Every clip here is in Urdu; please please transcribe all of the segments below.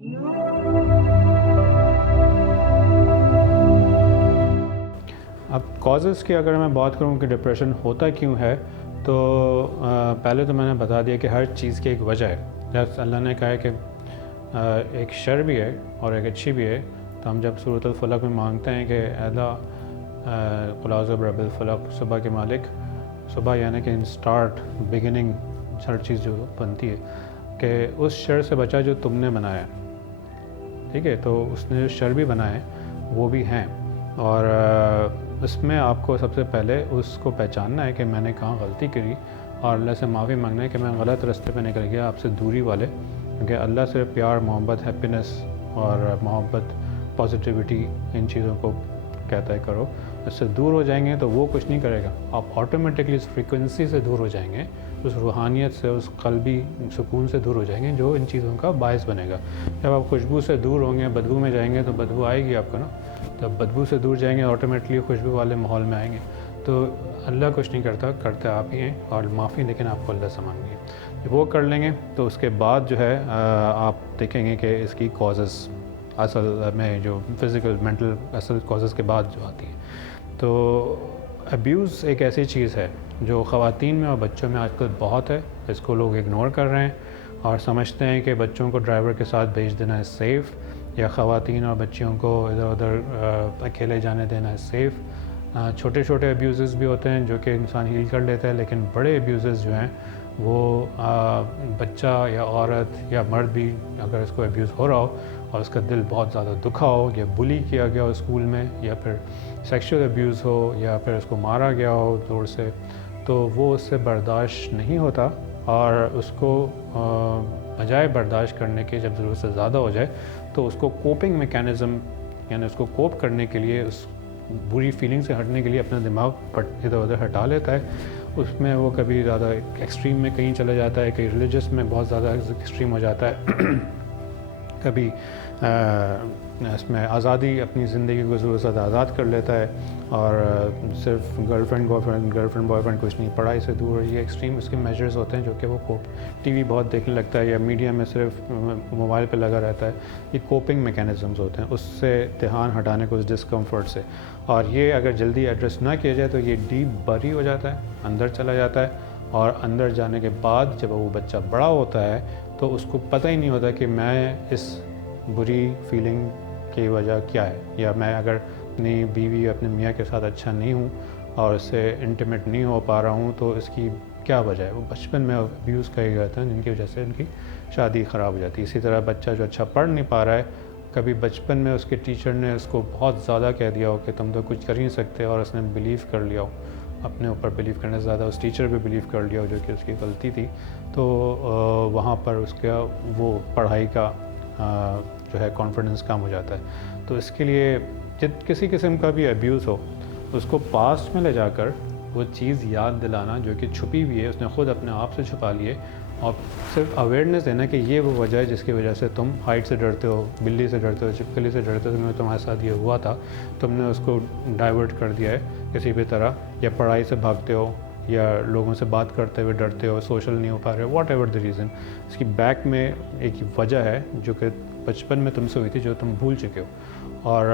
اب کازز کی اگر میں بات کروں کہ ڈپریشن ہوتا کیوں ہے، تو پہلے تو میں نے بتا دیا کہ ہر چیز کی ایک وجہ ہے. جب اللہ نے کہا ہے کہ ایک شر بھی ہے اور ایک اچھی بھی ہے، تو ہم جب سورۃ الفلق میں مانگتے ہیں کہ اے اللہ قل اعوذ برب الفلق، صبح کے مالک، صبح یعنی کہ اسٹارٹ بگننگ ہر چیز جو بنتی ہے، کہ اس شر سے بچا جو تم نے بنایا. ٹھیک ہے، تو اس نے جو شر بھی بنائے وہ بھی ہیں، اور اس میں آپ کو سب سے پہلے اس کو پہچاننا ہے کہ میں نے کہاں غلطی کری، اور اللہ سے معافی مانگنا ہے کہ میں غلط راستے پہ نکل گیا، آپ سے دوری والے. کیونکہ اللہ سے پیار، محبت، ہیپینس اور محبت، پازیٹیوٹی، ان چیزوں کو کہتا ہے کرو. اس سے دور ہو جائیں گے تو وہ کچھ نہیں کرے گا، آپ آٹومیٹکلی اس فریکوینسی سے دور ہو جائیں گے، اس روحانیت سے، اس قلبی سکون سے دور ہو جائیں گے جو ان چیزوں کا باعث بنے گا. جب آپ خوشبو سے دور ہوں گے، بدبو میں جائیں گے تو بدبو آئے گی آپ کو نا. جب بدبو سے دور جائیں گے آٹومیٹکلی خوشبو والے ماحول میں آئیں گے. تو اللہ کچھ نہیں کرتا، کرتے آپ ہی ہیں، اور معافی لیکن آپ کو اللہ سے مانگنی ہے. جب وہ کر لیں گے تو اس کے بعد جو ہے آپ دیکھیں گے کہ اس کی کازز اصل میں جو فزیکل مینٹل اصل کازز کے بعد جو آتی ہیں. تو ابیوز ایک ایسی چیز ہے جو خواتین میں اور بچوں میں آج کل بہت ہے. اس کو لوگ اگنور کر رہے ہیں اور سمجھتے ہیں کہ بچوں کو ڈرائیور کے ساتھ بھیج دینا ہے سیف، یا خواتین اور بچیوں کو ادھر ادھر اکیلے جانے دینا ہے سیف. چھوٹے چھوٹے ابیوزز بھی ہوتے ہیں جو کہ انسان ہیل کر لیتا ہے، لیکن بڑے ابیوزز جو ہیں وہ بچہ یا عورت یا مرد بھی اگر اس کو ابیوز ہو رہا ہو اور اس کا دل بہت زیادہ دکھا ہو، یا بلی کیا گیا ہو اسکول میں، یا پھر سیکشول ابیوز ہو، یا پھر اس کو مارا گیا ہو زور سے، تو وہ اس سے برداشت نہیں ہوتا، اور اس کو بجائے برداشت کرنے کے جب ضرورت سے زیادہ ہو جائے تو اس کو کوپنگ میکینزم، یعنی اس کو کوپ کرنے کے لیے، اس بری فیلنگ سے ہٹنے کے لیے اپنا دماغ ادھر ادھر ہٹا لیتا ہے. اس میں وہ کبھی زیادہ ایکسٹریم میں کہیں چلا جاتا ہے، کہیں ریلیجس میں بہت زیادہ ایکسٹریم ہو جاتا ہے، کبھی اس میں آزادی، اپنی زندگی کو ضرورت سے زیادہ آزاد کر لیتا ہے، اور صرف گرل فرینڈ بوائے فرینڈ کچھ نہیں، پڑھائی سے دور. یہ ایکسٹریم اس کے میجرز ہوتے ہیں جو کہ وہ ٹی وی بہت دیکھنے لگتا ہے، یا میڈیا میں صرف موبائل پہ لگا رہتا ہے. یہ کوپنگ میکینزمز ہوتے ہیں، اس سے دھیان ہٹانے کو، اس ڈسکمفرٹ سے. اور یہ اگر جلدی ایڈریس نہ کیا جائے تو یہ ڈیپ بری ہو جاتا ہے، اندر چلا جاتا ہے، اور اندر جانے کے بعد جب وہ بچہ بڑا ہوتا ہے تو اس کو پتہ ہی نہیں ہوتا کہ میں اس بری فیلنگ کی وجہ کیا ہے، یا میں اگر اپنی بیوی، اپنے میاں کے ساتھ اچھا نہیں ہوں اور اس سے انٹیمیٹ نہیں ہو پا رہا ہوں تو اس کی کیا وجہ ہے. وہ بچپن میں ابیوز کیے جاتے ہیں جن کی وجہ سے ان کی شادی خراب ہو جاتی ہے. اسی طرح بچہ جو اچھا پڑھ نہیں پا رہا ہے، کبھی بچپن میں اس کے ٹیچر نے اس کو بہت زیادہ کہہ دیا ہو کہ تم تو کچھ کر ہی نہیں سکتے، اور اس نے بلیو کر لیا ہو، اپنے اوپر بلیو کرنے سے زیادہ اس ٹیچر پہ بلیو کر لیا ہو جو کہ اس کی غلطی تھی. تو وہاں پر اس کا وہ پڑھائی کا جو ہے کانفیڈنس کم ہو جاتا ہے. تو اس کے لیے کسی قسم کا بھی ابیوز ہو، اس کو پاسٹ میں لے جا کر وہ چیز یاد دلانا جو کہ چھپی ہوئی ہے، اس نے خود اپنے آپ سے چھپا لیے، اور صرف اویئرنیس دینا کہ یہ وہ وجہ ہے جس کی وجہ سے تم ہائٹ سے ڈرتے ہو، بلی سے ڈرتے ہو، چھپکلی سے ڈرتے ہو، تمہارے ساتھ یہ ہوا تھا، تم نے اس کو ڈائیورٹ کر دیا ہے کسی بھی طرح، یا پڑھائی سے بھاگتے ہو، یا لوگوں سے بات کرتے ہوئے ڈرتے ہو، سوشل نہیں ہو پا رہے ہو، واٹ ایور دی ریزن. اس کی بیک میں ایک وجہ ہے جو کہ بچپن میں تم سے ہوئی تھی جو تم بھول چکے ہو. اور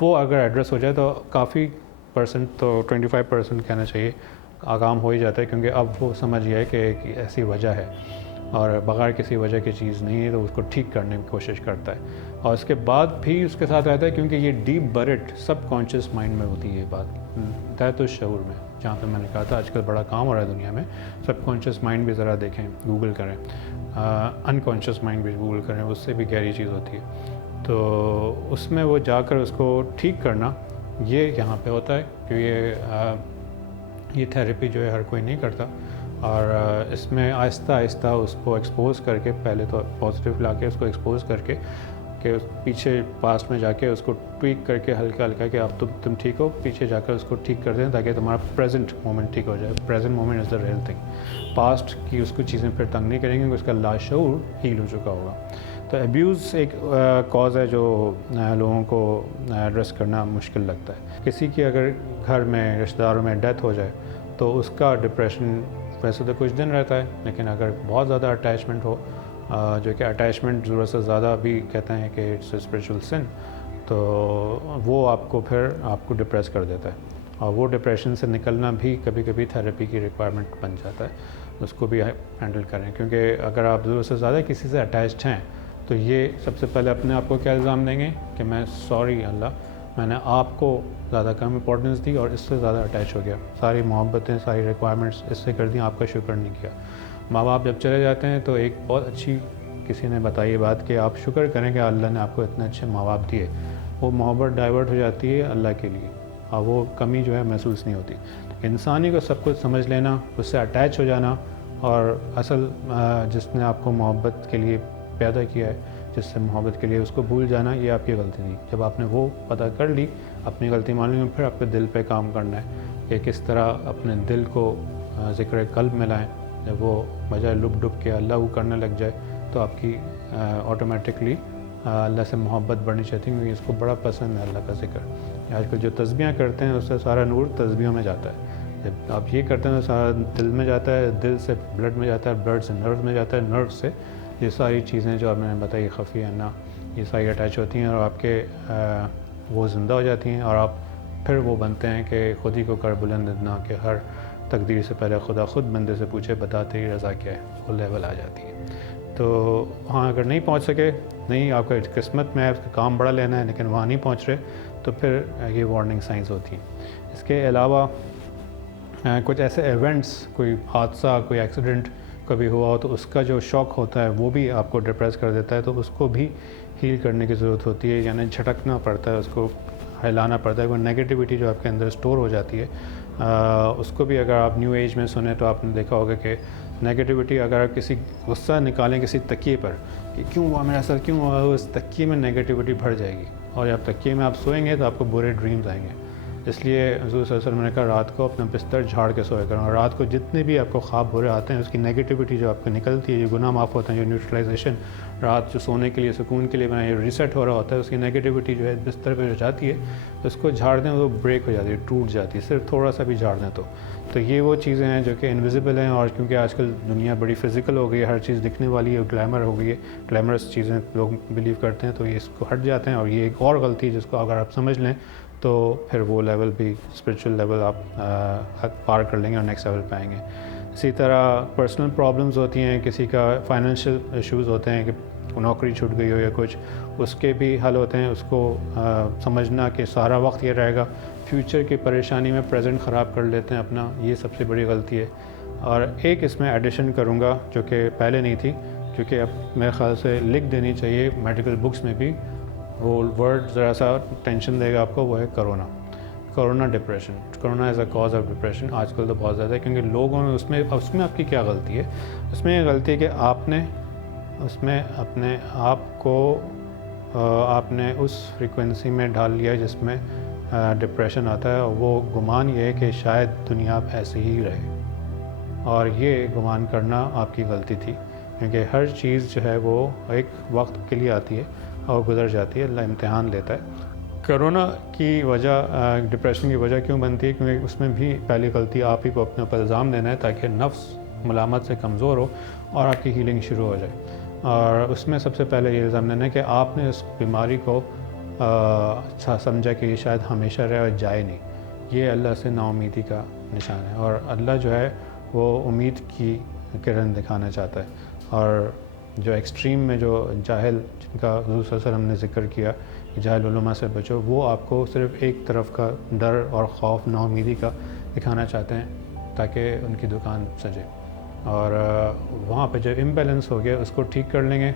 وہ اگر ایڈریس ہو جائے تو کافی پرسنٹ، تو 25% کہنا چاہیے، کام ہو ہی جاتا ہے، کیونکہ اب وہ سمجھ گیا ہے کہ ایک ایسی وجہ ہے اور بغیر کسی وجہ کی چیز نہیں ہے، تو اس کو ٹھیک کرنے کی کوشش کرتا ہے. اور اس کے بعد بھی اس کے ساتھ رہتا ہے، کیونکہ یہ ڈیپ بریڈ سب کانشیس مائنڈ میں ہوتی ہے یہ بات، ذات الشعور میں، جہاں پہ میں نے کہا تھا آج کل بڑا کام ہو رہا ہے دنیا میں. سب کانشیس مائنڈ بھی ذرا دیکھیں، گوگل کریں، انکانشیس مائنڈ بھی گوگل کریں، اس سے بھی گہری چیز ہوتی ہے. تو اس میں وہ جا کر اس کو ٹھیک کرنا، یہ یہاں پہ ہوتا ہے کہ یہ تھیراپی جو ہے ہر کوئی نہیں کرتا. اور اس میں آہستہ آہستہ اس کو ایکسپوز کر کے، پہلے تو پازیٹیو لا کے اس کو ایکسپوز کر کے، کہ پیچھے پاسٹ میں جا کے اس کو ٹویک کر کے ہلکا ہلکا کہ اب تم ٹھیک ہو، پیچھے جا کر اس کو ٹھیک کر دیں تاکہ تمہارا پریزنٹ مومنٹ ٹھیک ہو جائے. Present moment is the real thing. Past کی اس کو چیزیں پھر تنگ نہیں کریں گے کیونکہ اس کا لاشعور ہیل ہو چکا ہوگا. تو ابیوز ایک کاز ہے جو لوگوں کو ایڈریس کرنا مشکل لگتا ہے. کسی کی اگر گھر میں رشتہ داروں میں ڈیتھ ہو جائے تو اس کا ڈپریشن ویسے تو کچھ دن رہتا ہے، لیکن اگر بہت زیادہ اٹیچمنٹ ہو جو کہ اٹیچمنٹ ضرورت سے زیادہ بھی کہتے ہیں کہ اٹس اے اسپریچول سن، تو وہ آپ کو پھر آپ کو ڈپریس کر دیتا ہے، اور وہ ڈپریشن سے نکلنا بھی کبھی کبھی تھیراپی کی ریکوائرمنٹ بن جاتا ہے، اس کو بھی ہینڈل کریں، کیونکہ اگر آپ ضرورت سے زیادہ کسی سے اٹیچڈ ہیں تو یہ سب سے پہلے اپنے آپ کو کیا الزام دیں گے کہ میں سوری اللہ، میں نے آپ کو زیادہ کم امپورٹنس دی اور اس سے زیادہ اٹیچ ہو گیا، ساری محبتیں ساری ریکوائرمنٹس اس سے کر دیں، آپ کا شکر نہیں کیا۔ ماں باپ جب چلے جاتے ہیں تو ایک بہت اچھی کسی نے بتائی یہ بات کہ آپ شکر کریں کہ اللہ نے آپ کو اتنے اچھے ماں باپ دیے، وہ محبت ڈائیورٹ ہو جاتی ہے اللہ کے لیے، اور وہ کمی جو ہے محسوس نہیں ہوتی۔ انسانی کو سب کچھ سمجھ لینا، اس سے اٹیچ ہو جانا، اور اصل جس نے آپ کو محبت کے لیے پیدا کیا ہے، جس سے محبت کے لیے اس کو بھول جانا، یہ آپ کی غلطی نہیں۔ جب آپ نے وہ پتہ کر لی، اپنی غلطی مان لی، پھر آپ کے دل پہ کام کرنا ہے کہ کس طرح اپنے دل کو ذکر قلب میں لائیں۔ جب وہ بجائے لپ ڈپ کے اللہ وہ کرنے لگ جائے تو آپ کی آٹومیٹکلی اللہ سے محبت بڑھنی چاہتی ہے، کیونکہ اس کو بڑا پسند ہے اللہ کا ذکر۔ آج کل جو تسبیحیں کرتے ہیں اس سے سارا نور تسبیحوں میں جاتا ہے، جب آپ یہ کرتے ہیں تو سارا دل میں جاتا ہے، دل سے بلڈ میں جاتا ہے، بلڈ سے نرو میں جاتا ہے، نرو سے یہ ساری چیزیں جو آپ نے بتائی خفی ہے نا، یہ ساری اٹیچ ہوتی ہیں اور آپ کے وہ زندہ ہو جاتی ہیں، اور آپ پھر وہ بنتے ہیں کہ خود ہی کو کر بلند اتنا کہ ہر تقدیر سے پہلے خدا خود بندے سے پوچھے بتا تیری رضا کیا ہے، وہ لیول آ جاتی ہے۔ تو وہاں اگر نہیں پہنچ سکے، نہیں آپ کا قسمت میں ہے، اس کا کام بڑا لینا ہے، لیکن وہاں نہیں پہنچ رہے، تو پھر یہ وارننگ سائنس ہوتی ہیں۔ اس کے علاوہ کچھ ایسے ایونٹس، کوئی حادثہ، کوئی ایکسیڈنٹ کبھی ہوا ہو تو اس کا جو شوق ہوتا ہے وہ بھی آپ کو ڈپریس کر دیتا ہے، تو اس کو بھی ہیل کرنے کی ضرورت ہوتی ہے، یعنی جھٹکنا پڑتا ہے، اس کو ہلانا پڑتا ہے۔ وہ نگیٹیوٹی جو آپ کے اندر اسٹور ہو جاتی ہے، اس کو بھی اگر آپ نیو ایج میں سنیں تو آپ نے دیکھا ہوگا کہ نگیٹیوٹی، اگر آپ کسی غصہ نکالیں کسی تکیے پر کہ کیوں ہوا میرا ساتھ، کیوں ہوا، اس تکیے میں نگیٹیوٹی بھر جائے گی، اور جب تکیے میں آپ سوئیں گے تو آپ کو برے ڈریمز آئیں گے۔ اس لیے حضور صلی اللہ علیہ وسلم نے کہا رات کو اپنا بستر جھاڑ کے سویا کریں، اور رات کو جتنے بھی آپ کو خواب برے آتے ہیں اس کی نگیٹیوٹی جو آپ کو نکلتی ہے، جو گناہ معاف ہوتے ہیں، جو نیوٹرلائزیشن رات جو سونے کے لیے سکون کے لیے بنا ریسیٹ ہو رہا ہوتا ہے، اس کی نگیٹیوٹی جو ہے بستر پہ جو جاتی ہے اس کو جھاڑ دیں تو بریک ہو جاتی ہے، ٹوٹ جاتی ہے، صرف تھوڑا سا بھی جھاڑ دیں تو یہ وہ چیزیں ہیں جو کہ انویزیبل ہیں، اور کیونکہ آج کل دنیا بڑی فزیکل ہو گئی ہے، ہر چیز دکھنے والی ہے، گلیمر ہو گئی ہے، گلیمرس چیزیں لوگ بلیو کرتے ہیں، تو یہ اس کو ہٹ جاتے ہیں، اور یہ ایک اور غلطی ہے جس کو اگر آپ سمجھ لیں تو پھر وہ لیول بھی اسپریچول لیول آپ پار کر لیں گے اور نیکسٹ لیول پہ آئیں گے۔ اسی طرح پرسنل پرابلمز ہوتی ہیں، کسی کا فائنینشیل ایشوز ہوتے ہیں کہ نوکری چھوٹ گئی ہو یا کچھ، اس کے بھی حل ہوتے ہیں، اس کو سمجھنا کہ سارا وقت یہ رہے گا، فیوچر کی پریشانی میں پریزنٹ خراب کر لیتے ہیں اپنا، یہ سب سے بڑی غلطی ہے۔ اور ایک اس میں ایڈیشن کروں گا جو کہ پہلے نہیں تھی، کیونکہ اب میرے خیال سے لکھ دینی چاہیے میڈیکل بکس میں بھی، وہ ورڈ ذرا سا ٹینشن دے گا آپ کو، وہ ہے corona depression. Corona as a cause of depression آج کل تو بہت زیادہ ہے، کیونکہ لوگوں نے اس میں آپ کی کیا غلطی ہے؟ اس میں یہ غلطی ہے کہ آپ نے اس میں اپنے آپ کو آپ نے اس فریکوینسی میں ڈال لیا جس میں ڈپریشن آتا ہے، اور وہ گمان یہ ہے کہ شاید دنیا اب ایسے ہی رہے، اور یہ گمان کرنا آپ کی غلطی تھی، کیونکہ ہر چیز جو ہے وہ ایک وقت کے لیے آتی ہے اور گزر جاتی ہے، اللہ امتحان لیتا ہے۔ کرونا کی وجہ ڈپریشن کی وجہ کیوں بنتی ہے؟ کیونکہ اس میں بھی پہلی غلطی آپ ہی کو اپنے اوپر الزام دینا ہے تاکہ نفس ملامت سے کمزور ہو اور آپ کی ہیلنگ شروع ہو جائے، اور اس میں سب سے پہلے یہ الزام دینا ہے کہ آپ نے اس بیماری کو اچھا سمجھا کہ یہ شاید ہمیشہ رہے اور جائے نہیں، یہ اللہ سے نا امیدی کا نشان ہے، اور اللہ جو ہے وہ امید کی کرن دکھانا چاہتا ہے۔ اور جو ایکسٹریم میں جو جاہل، جن کا حضور صلی اللہ علیہ وسلم نے ذکر کیا کہ جاہل علماء سے بچو، وہ آپ کو صرف ایک طرف کا ڈر اور خوف، نا امیدی کا دکھانا چاہتے ہیں تاکہ ان کی دکان سجے، اور وہاں پہ جو امبیلنس ہو گیا اس کو ٹھیک کر لیں گے،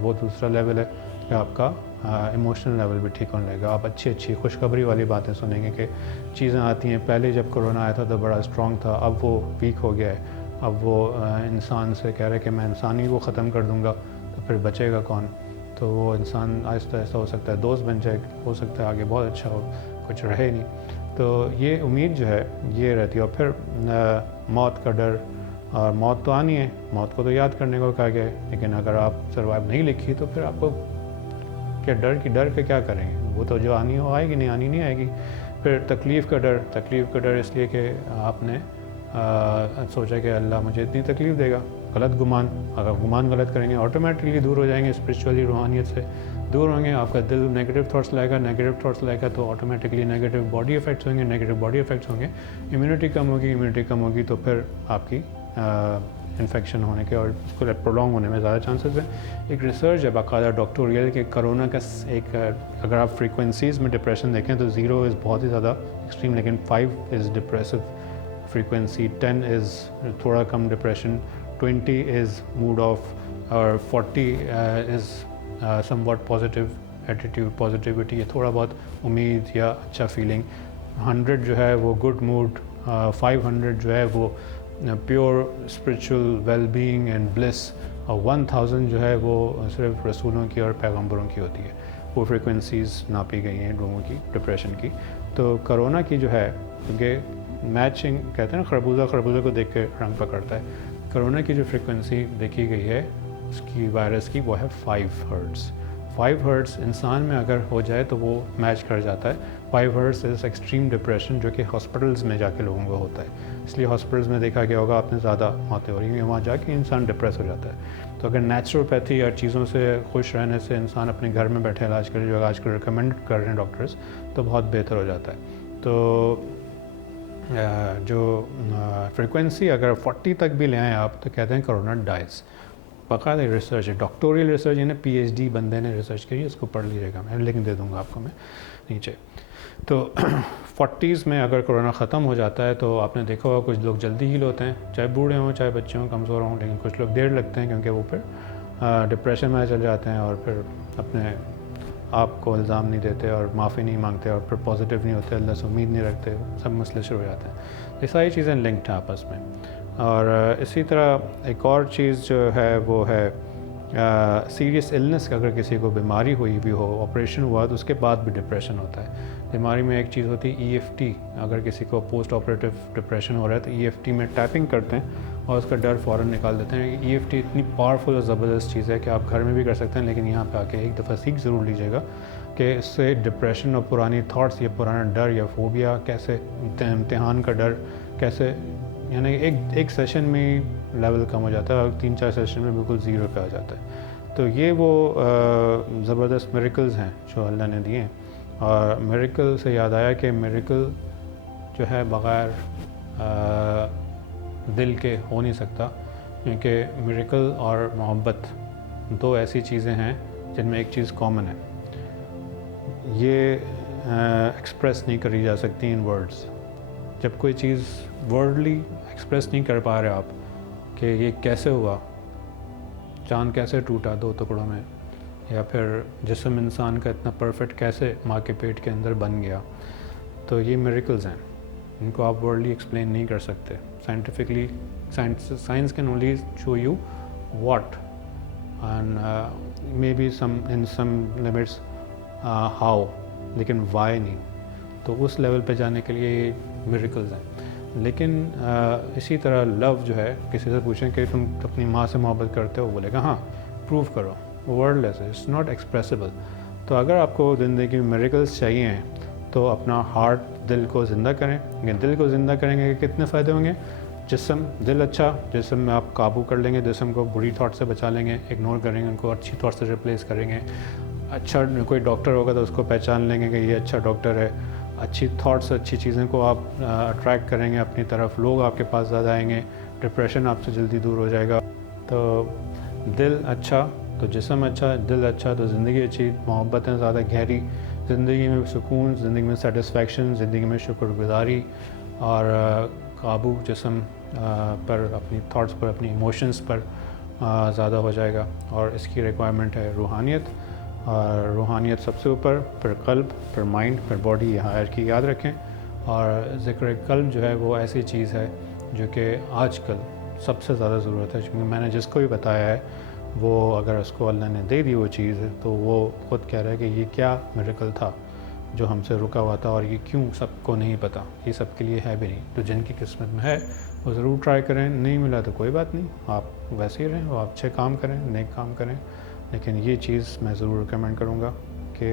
وہ دوسرا لیول ہے کہ آپ کا ایموشنل لیول بھی ٹھیک ہونے لگے گا، آپ اچھی خوشخبری والی باتیں سنیں گے کہ چیزیں آتی ہیں، پہلے جب کرونا آیا تھا تو بڑا اسٹرانگ تھا، اب وہ ویک ہو گیا ہے، اب وہ انسان سے کہہ رہے ہے کہ میں انسانی کو ختم کر دوں گا، تو پھر بچے گا کون؟ تو وہ انسان آہستہ آہستہ ہو سکتا ہے دوست بن جائے، ہو سکتا ہے آگے بہت اچھا ہو، کچھ رہے نہیں۔ تو یہ امید جو ہے یہ رہتی ہے، اور پھر موت کا ڈر، اور موت تو آنی ہے، موت کو تو یاد کرنے کو کہا گیا ہے، لیکن اگر آپ سروائیو نہیں لکھی تو پھر آپ کو کیا ڈر کے کیا کریں گے؟ وہ تو جو آنی ہو آئے گی، نہیں آنی نہیں آئے گی۔ پھر تکلیف کا ڈر اس لیے کہ آپ نے سوچا کہ اللہ مجھے اتنی تکلیف دے گا، غلط گمان، اگر گمان غلط کریں گے آٹومیٹکلی دور ہو جائیں گے اسپرچولی، روحانیت سے دور ہوں گے. آپ کا دل نیگیٹو تھاٹس لائے گا، نیگیٹو تھاٹس لائے گا تو آٹومیٹکلی نیگیٹو باڈی افیکٹس ہوں گے، نیگیٹو باڈی افیکٹس ہوں گے، امیونٹی کم ہوگی، امیونٹی کم ہوگی تو پھر آپ کی انفیکشن ہونے کے اور اس کو پرولونگ ہونے میں زیادہ چانسز ہیں. ایک ریسرچ ہے باقاعدہ ڈاکٹوریل کہ کرونا کا ایک اگر آپ فریکوینسیز میں ڈپریشن دیکھیں تو 0 از بہت ہی زیادہ ایکسٹریم، لیکن 5 از ڈپریسو فریکوینسی، 10 از تھوڑا کم ڈپریشن، 20 از موڈ آف اور 40 is somewhat positive attitude, positivity, تھوڑا بہت امید یا اچھا فیلنگ. 100 جو ہے وہ گڈ موڈ، 500 جو ہے وہ pure spiritual well being and bliss, اور 1000 جو ہے وہ صرف رسولوں کی اور پیغمبروں کی ہوتی ہے. وہ فریکوینسیز ناپی گئی ہیں لوگوں کی ڈپریشن کی. تو کرونا کی جو ہے کیونکہ میچنگ کہتے ہیں نا، خربوزہ کو دیکھ کے رنگ پکڑتا ہے. کرونا کی جو فریکوینسی دیکھی گئی ہے اس کی وائرس کی وہ ہے 5 ہرٹز. 5 ہرٹز انسان میں اگر ہو جائے تو وہ میچ کر جاتا ہے. 5 ہرٹز از ایکسٹریم ڈپریشن جو کہ ہاسپٹلز میں جا کے لوگوں کو ہوتا ہے. اس لیے ہاسپٹلز میں دیکھا گیا ہوگا آپ نے زیادہ موتیں ہو رہی ہیں، وہاں جا کے انسان ڈپریس ہو جاتا ہے. تو اگر نیچروپیتھی اور چیزوں سے خوش رہنے سے انسان اپنے گھر میں بیٹھے علاج کرے، جو آج کل ریکمینڈ کر رہے ہیں ڈاکٹرز، تو بہت بہتر ہو جاتا ہے. تو جو فریکوینسی اگر 40 تک بھی لے آئیں آپ تو کہتے ہیں کرونا ڈائز. باقاعدہ ریسرچ ہے، ڈاکٹوریل ریسرچ، یعنی PhD بندے نے ریسرچ کی، اس کو پڑھ لیجیے گا، میں لنک دے دوں گا آپ کو میں نیچے. تو 40s میں اگر کرونا ختم ہو جاتا ہے تو آپ نے دیکھا ہوگا کچھ لوگ جلدی ہیل ہوتے ہیں، چاہے بوڑھے ہوں چاہے بچے ہوں کمزور ہوں، لیکن کچھ لوگ دیر لگتے ہیں کیونکہ وہ پھر ڈپریشن میں چل جاتے ہیں اور پھر اپنے آپ کو الزام نہیں دیتے اور معافی نہیں مانگتے اور پھر پازیٹیو نہیں ہوتے، اللہ سے امید نہیں رکھتے، سب مسئلے شروع ہو جاتے ہیں. یہ ساری چیزیں لنکڈ ہیں آپس میں. اور اسی طرح ایک اور چیز جو ہے وہ ہے سیریس النس، اگر کسی کو بیماری ہوئی بھی ہو، آپریشن ہوا تو اس کے بعد بھی ڈپریشن ہوتا ہے. بیماری میں ایک چیز ہوتی ہے EFT، اگر کسی کو پوسٹ آپریٹیو ڈپریشن ہو رہا ہے تو EFT میں ٹیپنگ کرتے ہیں اور اس کا ڈر فوراً نکال دیتے ہیں. EFT اتنی پاورفل اور زبردست چیز ہے کہ آپ گھر میں بھی کر سکتے ہیں، لیکن یہاں پہ آ کے ایک دفعہ سیکھ ضرور لیجیے گا کہ اس سے ڈپریشن اور پرانی تھاٹس یا پرانا ڈر یا فوبیا کیسے، امتحان کا ڈر کیسے، یعنی ایک سیشن میں ہی لیول کم ہو جاتا ہے اور 3-4 سیشن میں بالکل 0 پہ آ جاتا ہے. تو یہ وہ زبردست میریکلز ہیں جو اللہ نے دیے ہیں. اور میریکل سے یاد آیا کہ میریکل جو ہے بغیر دل کے ہو نہیں سکتا، کیونکہ میریکل اور محبت 2 ایسی چیزیں ہیں جن میں ایک چیز کامن ہے. یہ ایکسپریس نہیں کری جا سکتی ان ورڈز. جب کوئی چیز ورڈلی ایکسپریس نہیں کر پا رہے آپ کہ یہ کیسے ہوا، چاند کیسے ٹوٹا 2 ٹکڑوں میں، یا پھر جسم انسان کا اتنا پرفیکٹ کیسے ماں کے پیٹ کے اندر بن گیا، تو یہ میریکلز ہیں. ان کو آپ ورڈلی ایکسپلین نہیں کر سکتے. Scientifically science can only show you what and may be some in some limits how, لیکن وائی نہیں. تو اس لیول پہ جانے کے لیے یہ میریکلز ہیں. لیکن اسی طرح لو جو ہے، کسی سے پوچھیں کہ تم اپنی ماں سے محبت کرتے ہو، بولے گا ہاں، پروو کرو. ورڈ لیس ہے، اٹس ناٹ ایکسپریسیبل. تو اگر آپ کو زندگی میں میریکلز چاہیے ہیں تو اپنا ہارٹ، دل کو زندہ کریں. دل کو زندہ کریں گے کہ کتنے فائدے ہوں گے؟ جسم، دل اچھا، جسم میں آپ قابو کر لیں گے، جسم کو بری تھاٹ سے بچا لیں گے، اگنور کریں گے ان کو، اچھی تھاٹ سے ریپلیس کریں گے. اچھا کوئی ڈاکٹر ہوگا تو اس کو پہچان لیں گے کہ یہ اچھا ڈاکٹر ہے. اچھی تھاٹس، اچھی چیزیں کو آپ اٹریکٹ کریں گے اپنی طرف، لوگ آپ کے پاس زیادہ آئیں گے، ڈپریشن آپ سے جلدی دور ہو جائے گا. تو دل اچھا تو جسم اچھا، دل اچھا تو زندگی اچھی، محبتیں زیادہ گہری، زندگی میں سکون، زندگی میں سیٹسفیکشن، زندگی میں شکر گزاری اور قابو جسم پر، اپنی تھاٹس پر، اپنی ایموشنز پر زیادہ ہو جائے گا. اور اس کی ریکوائرمنٹ ہے روحانیت، اور روحانیت سب سے اوپر، پھر قلب، پھر مائنڈ، پھر باڈی، یہ ہائر کی یاد رکھیں. اور ذکر قلب جو ہے وہ ایسی چیز ہے جو کہ آج کل سب سے زیادہ ضرورت ہے، کیونکہ میں نے جس کو بھی بتایا ہے وہ اگر اس کو اللہ نے دے دی وہ چیز ہے تو وہ خود کہہ رہا ہے کہ یہ کیا میریکل تھا جو ہم سے رکا ہوا تھا، اور یہ کیوں سب کو نہیں پتہ، یہ سب کے لیے ہے بھی نہیں. تو جن کی قسمت میں ہے وہ ضرور ٹرائی کریں. نہیں ملا تو کوئی بات نہیں، آپ ویسے ہی رہیں، آپ اچھے کام کریں، نیک کام کریں. لیکن یہ چیز میں ضرور ریکمینڈ کروں گا کہ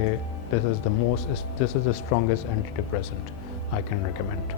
this is the strongest antidepressant I can recommend.